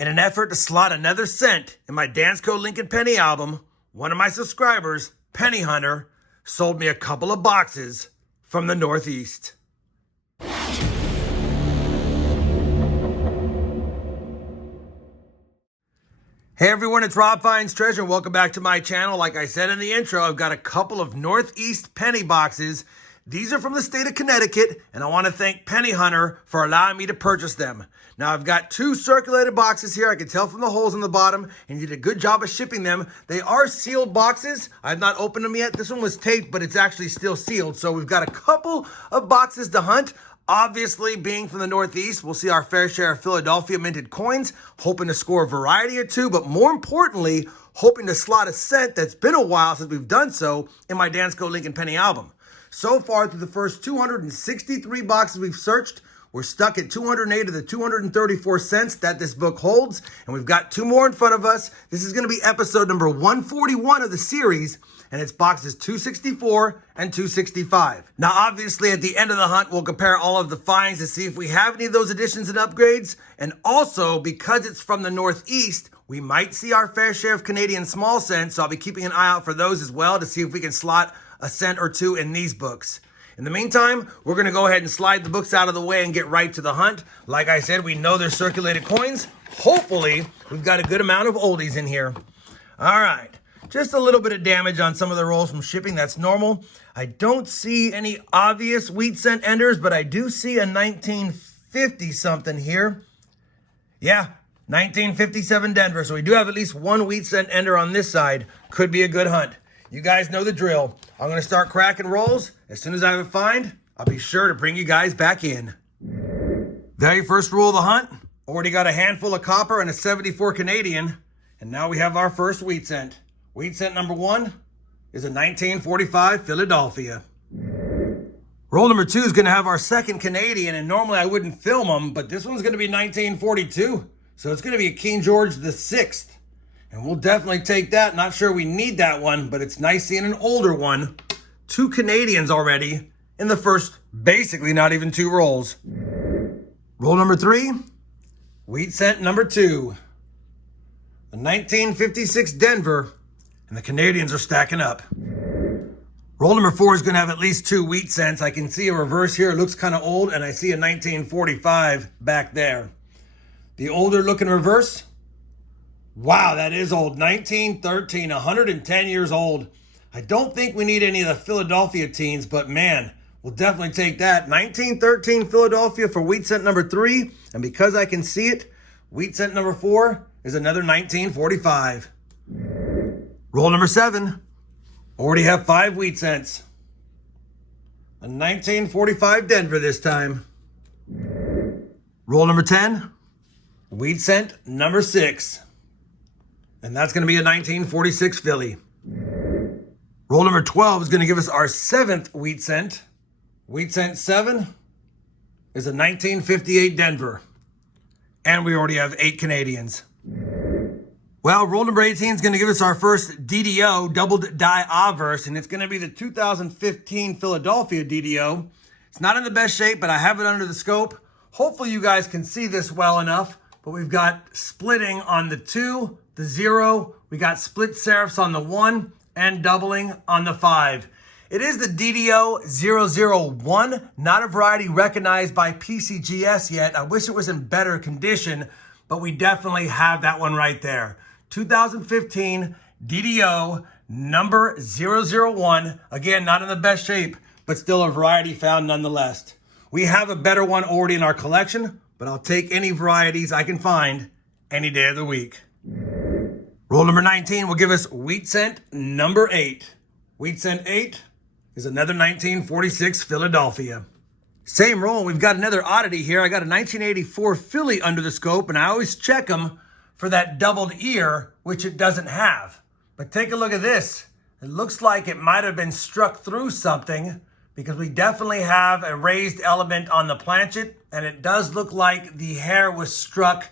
In an effort to slot another cent in my Dansko Lincoln Penny album, one of my subscribers, Penny Hunter, sold me a couple of boxes from the Northeast. Hey everyone, it's RobFindsTreasure and welcome back to my channel. Like I said in the intro, I've got a couple of Northeast penny boxes. These are from the state of Connecticut, and I want to thank Penny Hunter for allowing me to purchase them. Now, I've got two circulated boxes here. I can tell from the holes in the bottom, and you did a good job of shipping them. They are sealed boxes. I've not opened them yet. This one was taped, but it's actually still sealed. So we've got a couple of boxes to hunt. Obviously, being from the Northeast, we'll see our fair share of Philadelphia minted coins, hoping to score a variety or two, but more importantly, hoping to slot a cent that's been a while since we've done so in my Dansko Lincoln Penny album. So far, through the first 263 boxes we've searched, we're stuck at 208 of the 234 cents that this book holds, and we've got two more in front of us. This is going to be episode number 141 of the series, and it's boxes 264 and 265. Now, obviously, at the end of the hunt, we'll compare all of the finds to see if we have any of those additions and upgrades, and also, because it's from the Northeast, we might see our fair share of Canadian small cents, so I'll be keeping an eye out for those as well to see if we can slot a cent or two in these books. In the meantime, we're going to go ahead and slide the books out of the way and get right to the hunt. Like I said, we know they're circulated coins. Hopefully, we've got a good amount of oldies in here. All right, just a little bit of damage on some of the rolls from shipping. That's normal. I don't see any obvious wheat cent enders, but I do see a 1950 something here. Yeah, 1957 Denver. So we do have at least one wheat cent ender on this side. Could be a good hunt. You guys know the drill. I'm going to start cracking rolls. As soon as I have a find, I'll be sure to bring you guys back in. Very first roll of the hunt. Already got a handful of copper and a 74 Canadian. And now we have our first wheat cent. Wheat cent number one is a 1945 Philadelphia. Roll number two is going to have our second Canadian. And normally I wouldn't film them, but this one's going to be 1942. So it's going to be a King George VI. And we'll definitely take that. Not sure we need that one, but it's nice seeing an older one. Two Canadians already in the first, basically not even two rolls. Roll number three, wheat cent number two. The 1956 Denver, and the Canadians are stacking up. Roll number four is going to have at least two wheat cents. I can see a reverse here. It looks kind of old, and I see a 1945 back there. The older looking reverse. Wow, that is old. 1913, 110 years old. I don't think we need any of the Philadelphia teens, but man, we'll definitely take that. 1913 Philadelphia for wheat cent number three. And because I can see it, wheat cent number four is another 1945. Roll number seven. Already have five wheat cents. A 1945 Denver this time. Roll number 10. Wheat cent number six. And that's going to be a 1946 Philly. Roll number 12 is going to give us our seventh wheat cent. Wheat cent 7 is a 1958 Denver. And we already have 8 Canadians. Well, roll number 18 is going to give us our first DDO, doubled die obverse, and it's going to be the 2015 Philadelphia DDO. It's not in the best shape, but I have it under the scope. Hopefully you guys can see this well enough, but we've got splitting on the 2, the 0, we got split serifs on the 1, and doubling on the 5. It is the DDO 001, not a variety recognized by PCGS yet. I wish it was in better condition, but we definitely have that one right there. 2015 DDO number 001. Again, not in the best shape, but still a variety found nonetheless. We have a better one already in our collection, but I'll take any varieties I can find any day of the week. Roll number 19 will give us wheat cent number 8. Wheat cent 8 is another 1946 Philadelphia. Same roll, we've got another oddity here. I got a 1984 Philly under the scope, and I always check them for that doubled ear, which it doesn't have. But take a look at this. It looks like it might have been struck through something, because we definitely have a raised element on the planchet, and it does look like the hair was struck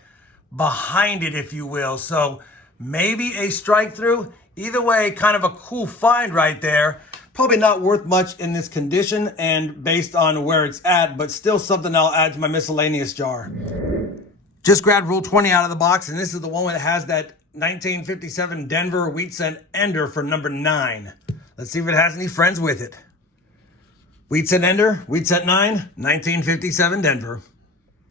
behind it, if you will. So maybe a strike through. Either way, kind of a cool find right there. Probably not worth much in this condition and based on where it's at, but still something I'll add to my miscellaneous jar. Just grabbed roll 20 out of the box, and this is the one that has that 1957 Denver wheat cent ender for number 9. Let's see if it has any friends with it. Wheat cent ender, wheat cent 9, 1957 Denver.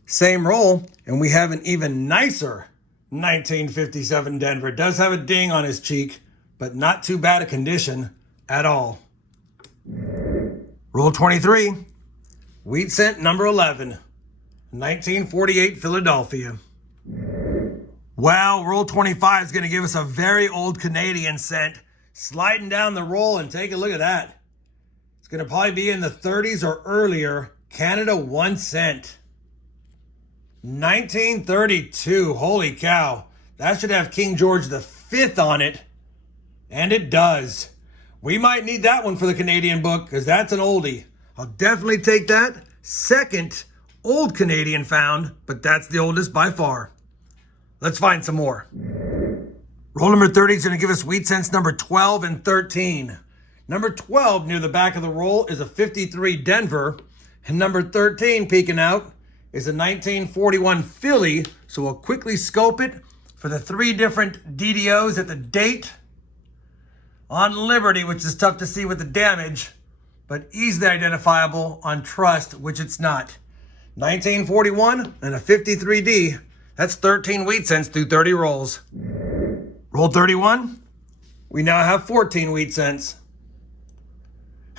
Same roll, and we have an even nicer 1957 Denver. It does have a ding on his cheek, but not too bad a condition at all. Roll 23, wheat cent number 11, 1948 Philadelphia. Well, roll 25 is going to give us a very old Canadian cent. Sliding down the roll, and take a look at that. It's going to probably be in the 30s or earlier. Canada 1 cent. 1932. Holy cow. That should have King George V on it. And it does. We might need that one for the Canadian book because that's an oldie. I'll definitely take that. Second old Canadian found, but that's the oldest by far. Let's find some more. Roll number 30 is going to give us wheat cents number 12 and 13. Number 12 near the back of the roll is a 53 Denver. And number 13 peeking out is a 1941 Philly. So we'll quickly scope it for the 3 different DDOs at the date. On Liberty, which is tough to see with the damage, but easily identifiable on Trust, which it's not. 1941 and a 53D. That's 13 wheat cents through 30 rolls. Roll 31. We now have 14 wheat cents.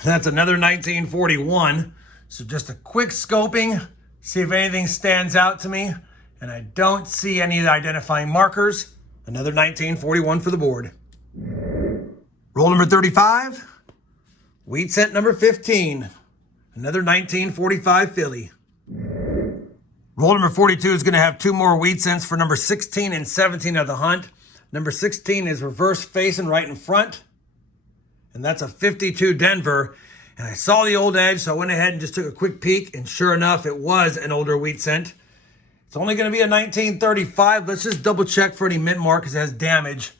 That's another 1941. So just a quick scoping, see if anything stands out to me. And I don't see any identifying markers. Another 1941 for the board. Roll number 35. Wheat cent number 15. Another 1945 Philly. Roll number 42 is going to have 2 more wheat cents for number 16 and 17 of the hunt. Number 16 is reverse facing right in front. And that's a 52 Denver. And I saw the old edge, so I went ahead and just took a quick peek. And sure enough, it was an older wheat cent. It's only going to be a 1935. Let's just double check for any mint mark because it has damage.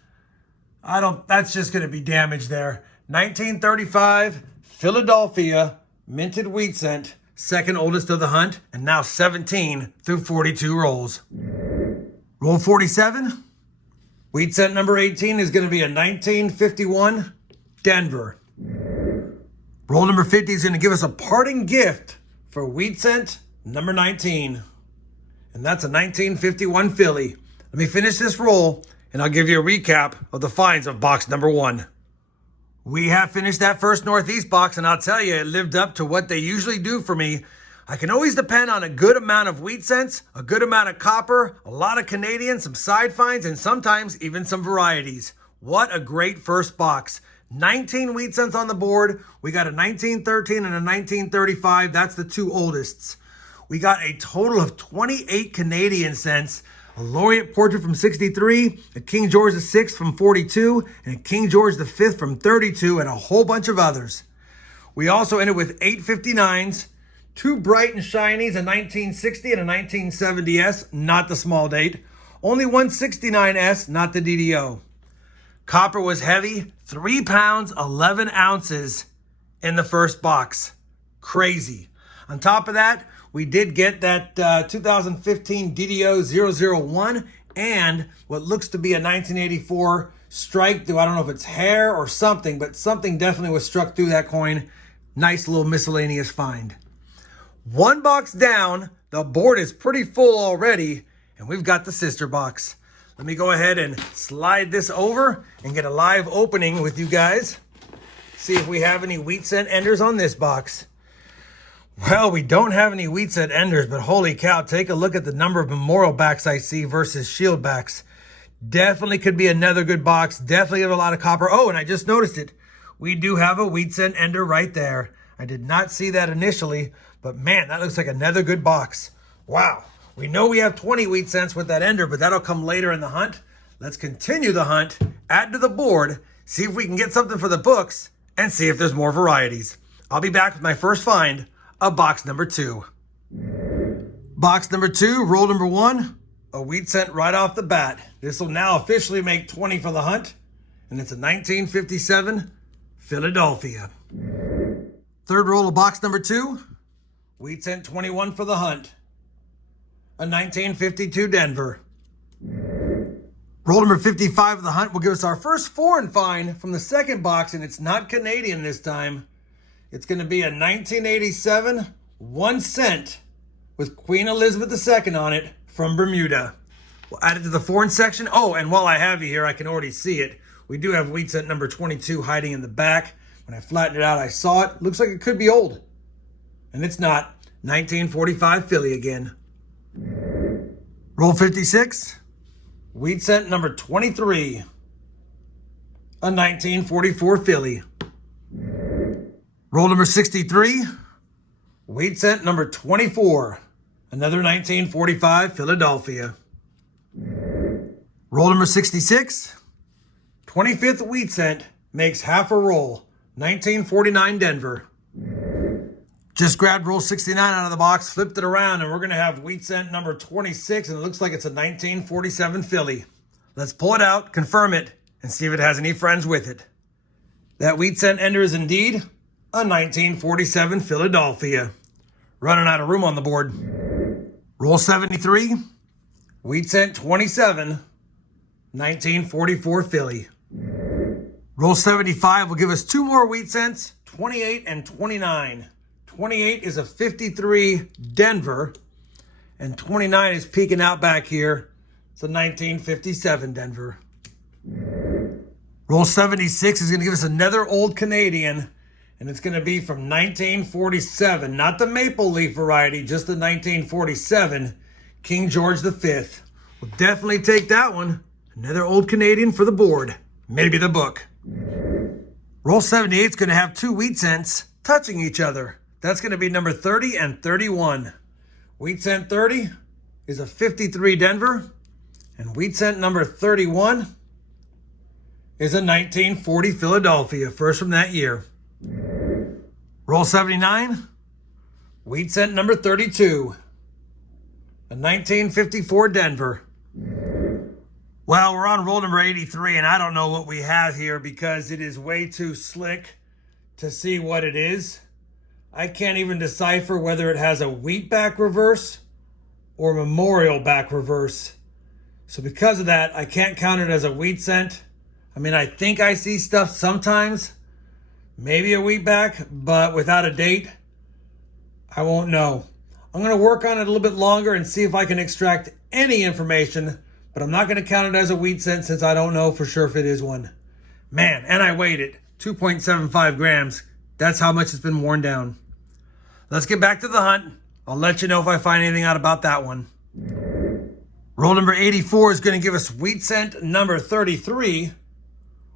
That's just going to be damage there. 1935, Philadelphia, minted wheat cent. Second oldest of the hunt. And now 17 through 42 rolls. Roll 47. Wheat cent number 18 is going to be a 1951 Denver. Roll number 50 is going to give us a parting gift for wheat cent number 19. And that's a 1951 Philly. Let me finish this roll and I'll give you a recap of the finds of box number 1. We have finished that first Northeast box, and I'll tell you, it lived up to what they usually do for me. I can always depend on a good amount of wheat cents, a good amount of copper, a lot of Canadian, some side finds, and sometimes even some varieties. What a great first box. 19 wheat cents on the board. We got a 1913 and a 1935. That's the 2 oldest. We got a total of 28 Canadian cents. A Laureate portrait from 63, a King George VI from 42, and a King George V from 32, and a whole bunch of others. We also ended with 8 59s, 2 bright and shinies, a 1960 and a 1970S, not the small date. Only one 69S, not the DDO. Copper was heavy, 3 pounds, 11 ounces in the first box. Crazy. On top of that, we did get that 2015 DDO 001 and what looks to be a 1984 strike through. I don't know if it's hair or something, but something definitely was struck through that coin. Nice little miscellaneous find. 1 box down, the board is pretty full already, and we've got the sister box. Let me go ahead and slide this over and get a live opening with you guys. See if we have any wheat cent enders on this box. Well, we don't have any wheat cent enders, but holy cow, take a look at the number of memorial backs I see versus shield backs. Definitely could be another good box. Definitely have a lot of copper. Oh, and I just noticed it. We do have a wheat cent ender right there. I did not see that initially, but man, that looks like another good box. Wow. We know we have 20 wheat cents with that ender, but that'll come later in the hunt. Let's continue the hunt, add to the board, see if we can get something for the books, and see if there's more varieties. I'll be back with my first find of box number 2. Box number 2, roll number 1, a wheat cent right off the bat. This will now officially make 20 for the hunt, and it's a 1957 Philadelphia. Third roll of box number 2, wheat cent 21 for the hunt. a 1952 Denver. Roll number 55 of the hunt will give us our first foreign find from the second box, and it's not Canadian this time. It's going to be a 1987 1 cent with Queen Elizabeth II on it from Bermuda. We'll add it to the foreign section. Oh, and while I have you here, I can already see it. We do have wheat cent number 22 hiding in the back. When I flattened it out, I saw it. Looks like it could be old. And it's not. 1945 Philly again. Roll 56. Wheat cent number 23. A 1944 Philly. Roll number 63. Wheat cent number 24. Another 1945 Philadelphia. Roll number 66. 25th wheat cent makes half a roll. 1949 Denver. Just grabbed roll 69 out of the box, flipped it around, and we're going to have wheat cent number 26, and it looks like it's a 1947 Philly. Let's pull it out, confirm it, and see if it has any friends with it. That wheat cent ender is indeed a 1947 Philadelphia. Running out of room on the board. Roll 73, wheat cent 27, 1944 Philly. Roll 75 will give us two more wheat cents, 28 and 29. 28 is a 53 Denver, and 29 is peeking out back here. It's a 1957 Denver. Roll 76 is going to give us another old Canadian, and it's going to be from 1947. Not the maple leaf variety, just the 1947 King George V. We'll definitely take that one. Another old Canadian for the board. Maybe the book. Roll 78 is going to have two wheat cents touching each other. That's going to be number 30 and 31. Wheat cent 30 is a 53 Denver, and wheat cent number 31 is a 1940 Philadelphia, first from that year. Roll 79, wheat cent number 32, a 1954 Denver. Well, we're on roll number 83, and I don't know what we have here because it is way too slick to see what it is. I can't even decipher whether it has a wheat back reverse or memorial back reverse. So because of that, I can't count it as a wheat cent. I mean, I think I see stuff sometimes, maybe a wheat back, but without a date, I won't know. I'm going to work on it a little bit longer and see if I can extract any information, but I'm not going to count it as a wheat cent since I don't know for sure if it is one. Man, and I weighed it, 2.75 grams. That's how much it's been worn down. Let's get back to the hunt. I'll let you know if I find anything out about that one. Roll number 84 is going to give us wheat cent number 33,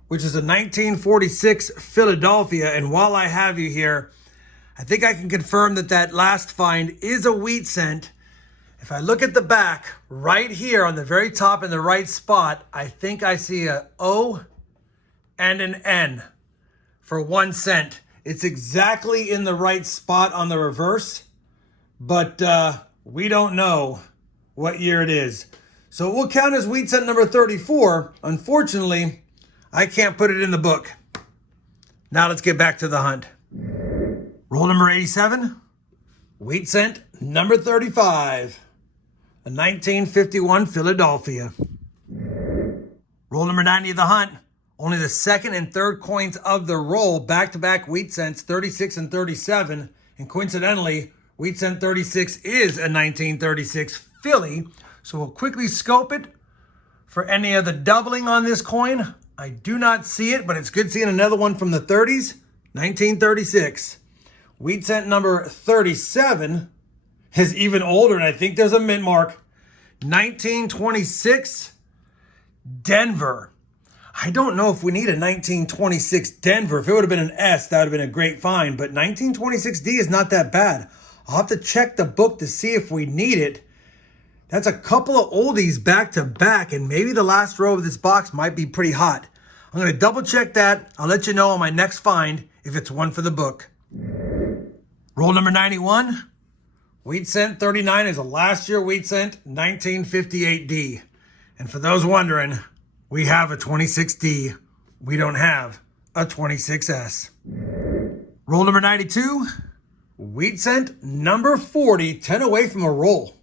which is a 1946 Philadelphia. And while I have you here, I think I can confirm that that last find is a wheat cent. If I look at the back right here on the very top in the right spot, I think I see a O and an N for 1 cent. It's exactly in the right spot on the reverse, but we don't know what year it is. So we'll count as wheat cent number 34. Unfortunately, I can't put it in the book. Now let's get back to the hunt. Roll number 87, wheat cent number 35, a 1951 Philadelphia. Roll number 90 of the hunt. Only the second and third coins of the roll, back-to-back wheat cents, 36 and 37. And coincidentally, wheat cent 36 is a 1936 Philly. So we'll quickly scope it for any of the doubling on this coin. I do not see it, but it's good seeing another one from the 30s, 1936. Wheat cent number 37 is even older, and I think there's a mint mark. 1926 Denver. I don't know if we need a 1926 Denver. If it would have been an S, that would have been a great find. But 1926D is not that bad. I'll have to check the book to see if we need it. That's a couple of oldies back to back, and maybe the last row of this box might be pretty hot. I'm going to double check that. I'll let you know on my next find if it's one for the book. Roll number 91. Wheat cent 39 is a last year wheat cent, 1958D. And for those wondering, we have a 26D. We don't have a 26S. Roll number 92. Wheat cent number 40, 10 away from a roll.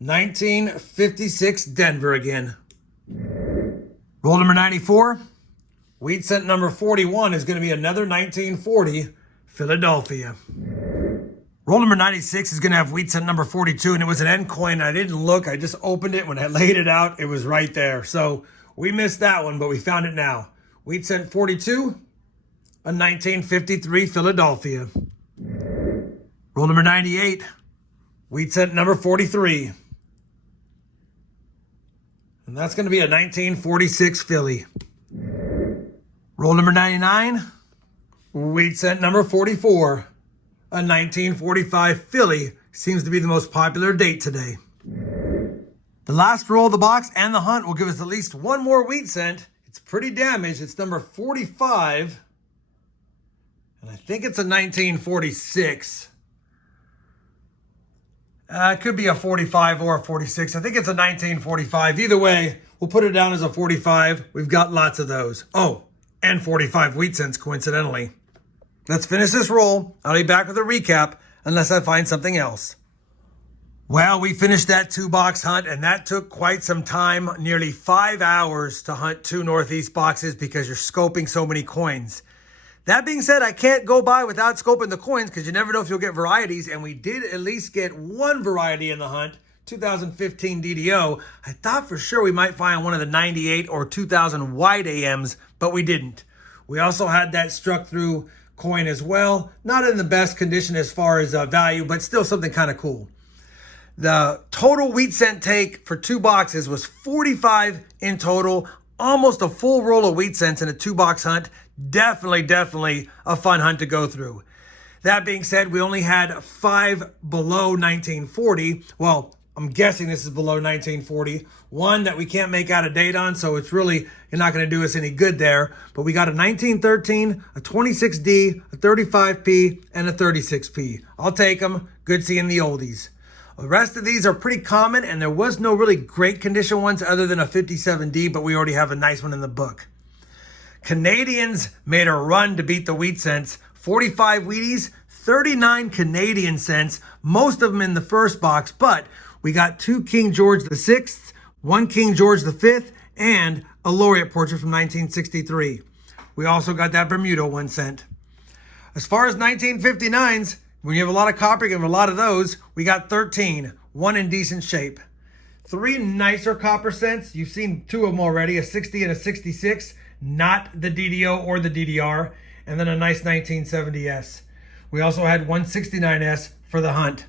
1956 Denver again. Roll number 94. Wheat cent number 41 is going to be another 1940 Philadelphia. Roll number 96 is going to have wheat cent number 42, and it was an end coin. I didn't look. I just opened it. When I laid it out, it was right there. So we missed that one, but we found it now. Wheat cent 42, a 1953 Philadelphia. Roll number 98. Wheat cent number 43. And that's going to be a 1946 Philly. Roll number 99. Wheat cent number 44. A 1945 Philly seems to be the most popular date today. The last roll of the box and the hunt will give us at least one more wheat cent. It's pretty damaged. It's number 45. And I think it's a 1946. It could be a 45 or a 46. I think it's a 1945. Either way, we'll put it down as a 45. We've got lots of those. Oh, and 45 wheat cents, coincidentally. Let's finish this roll. I'll be back with a recap unless I find something else. Well, we finished that 2-box hunt, and that took quite some time, nearly 5 hours to hunt 2 Northeast boxes because you're scoping so many coins. That being said, I can't go by without scoping the coins because you never know if you'll get varieties, and we did at least get one variety in the hunt, 2015 DDO. I thought for sure we might find one of the 98 or 2000 wide AMs, but we didn't. We also had that struck through coin as well. Not in the best condition as far as value, but still something kind of cool. The total wheat cent take for 2 boxes was 45 in total, almost a full roll of wheat cents in a 2-box hunt. Definitely a fun hunt to go through. That being said, we only had 5 below 1940. Well, I'm guessing this is below 1940. One that we can't make out a date on, so it's really, you're not going to do us any good there. But we got a 1913, a 26D, a 35P, and a 36P. I'll take them. Good seeing the oldies. The rest of these are pretty common, and there was no really great condition ones other than a 57D, but we already have a nice one in the book. Canadians made a run to beat the wheat cents. 45 Wheaties, 39 Canadian cents, most of them in the first box, but we got 2 King George VI, 1 King George V, and a laureate portrait from 1963. We also got that Bermuda 1 cent. As far as 1959s, when you have a lot of copper, you have a lot of those. We got 13, 1 in decent shape. 3 nicer copper cents. You've seen 2 of them already, a 60 and a 66. Not the DDO or the DDR, and then a nice 1970S. We also had 169S for the hunt.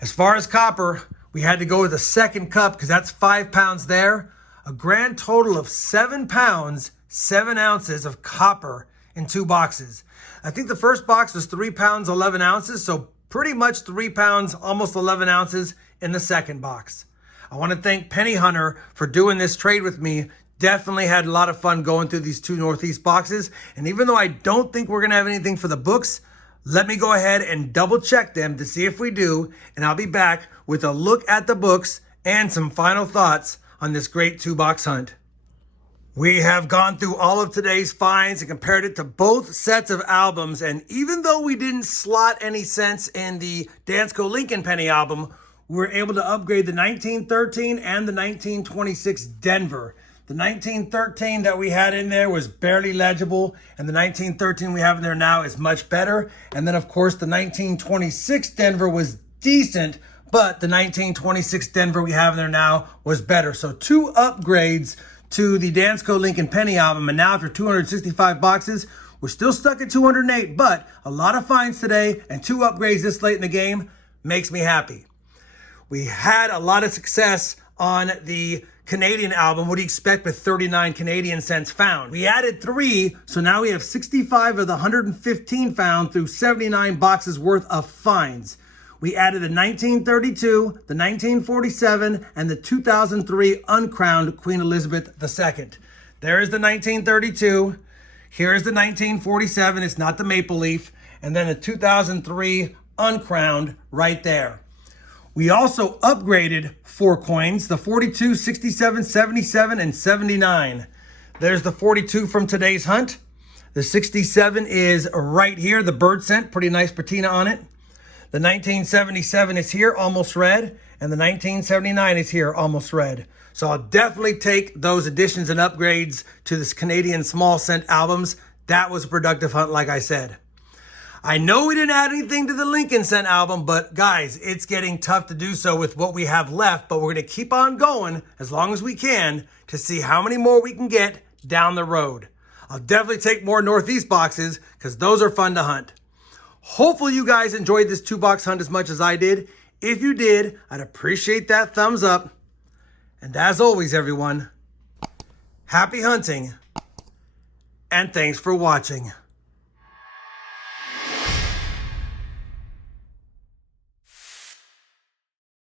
As far as copper, we had to go with a second cup because that's 5 pounds there. A grand total of 7 pounds, 7 ounces of copper in 2 boxes. I think the first box was 3 pounds, 11 ounces, so pretty much 3 pounds, almost 11 ounces in the second box. I want to thank Penny Hunter for doing this trade with me. Definitely had a lot of fun going through these 2 Northeast boxes. And even though I don't think we're going to have anything for the books, let me go ahead and double check them to see if we do. And I'll be back with a look at the books and some final thoughts on this great 2-box hunt. We have gone through all of today's finds and compared it to both sets of albums. And even though we didn't slot any cents in the Dansko Lincoln Penny album, we were able to upgrade the 1913 and the 1926 Denver. The 1913 that we had in there was barely legible, and the 1913 we have in there now is much better. And then, of course, the 1926 Denver was decent, but the 1926 Denver we have in there now was better. So 2 upgrades to the Dansko Lincoln Penny album, and now after 265 boxes, we're still stuck at 208, but a lot of finds today, and 2 upgrades this late in the game makes me happy. We had a lot of success on the Canadian album. What do you expect with 39 Canadian cents found? We added 3, so now we have 65 of the 115 found through 79 boxes worth of finds. We added the 1932, the 1947, and the 2003 uncrowned Queen Elizabeth II. There is the 1932. Here is the 1947. It's not the maple leaf. And then the 2003 uncrowned right there. We also upgraded 4 coins, the 42, 67, 77, and 79. There's the 42 from today's hunt. The 67 is right here, the bird scent, pretty nice patina on it. The 1977 is here, almost red. and the 1979 is here, almost red. So I'll definitely take those additions and upgrades to this Canadian small cent albums. That was a productive hunt, like I said. I know we didn't add anything to the Lincoln Cent album, but guys, it's getting tough to do so with what we have left, but we're going to keep on going as long as we can to see how many more we can get down the road. I'll definitely take more Northeast boxes because those are fun to hunt. Hopefully you guys enjoyed this 2-box hunt as much as I did. If you did, I'd appreciate that thumbs up. And as always, everyone, happy hunting and thanks for watching.